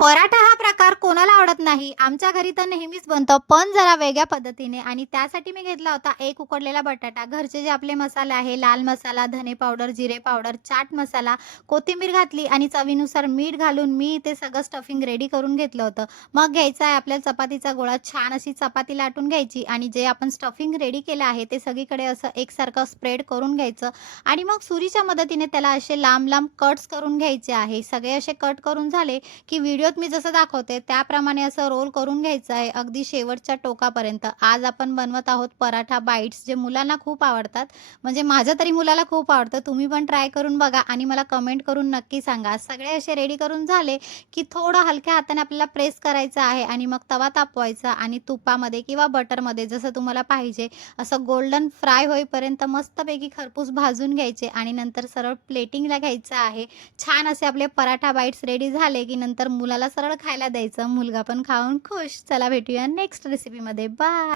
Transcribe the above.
पराठा हा प्रकार कोणाला आवडत नाही. आमच्या घरी तर नेहमीच बनतो, पण जरा वेगळ्या पद्धतीने आणि त्यासाठी मी घेतला होता एक उकडलेला बटाटा. घरचे जे आपले मसाले आहे, लाल मसाला, धने पावडर, जिरे पावडर, चाट मसाला, कोथिंबीर घातली आणि चवीनुसार मीठ घालून मी ते सगळं स्टफिंग रेडी करून घेतलं होतं. मग घ्यायचा आहे आपल्याला चपातीचा गोळा, छान अशी चपाती लाटून घ्यायची आणि जे आपण स्टफिंग रेडी केलं आहे, ते सगळीकडे असं एकसारखं स्प्रेड करून घ्यायचं आणि मग सुरीच्या मदतीने त्याला असे लांब-लांब कट्स करून घ्यायचे आहे. सगळे असे कट करून झाले की व्हिडिओत मी जसं दाखवते त्याप्रमाणे असं रोल करून घ्यायचं आहे अगदी शेवटच्या टोकापर्यंत. आज आपण बनवत आहोत पराठा बाईट्स जे मुलांना खूप आवडतात. म्हणजे माझ्या तरी मुलाला खूप आवडतं. तुम्ही पण ट्राय करून बघा आणि मला कमेंट करून नक्की सांगा. सगळे असे रेडी करून झाले की थोडं हलक्या हाताने आपल्याला प्रेस करायचं आहे आणि मग तवा तापवायचा आणि तुपामध्ये किंवा बटरमध्ये जसं तुम्हाला पाहिजे असं गोल्डन फ्राय होईपर्यंत मस्तपैकी खरपूस भाजून घ्यायचे आणि नंतर सरळ प्लेटिंगला घ्यायचं आहे. छान असे आपले पराठा बाईट्स रेडी झाले, की नंतर मुलाला सरळ खायला द्यायचं. मुलगा पण खाऊन खुश. चला भेटूया नेक्स्ट रेसिपीमध्ये. बाय.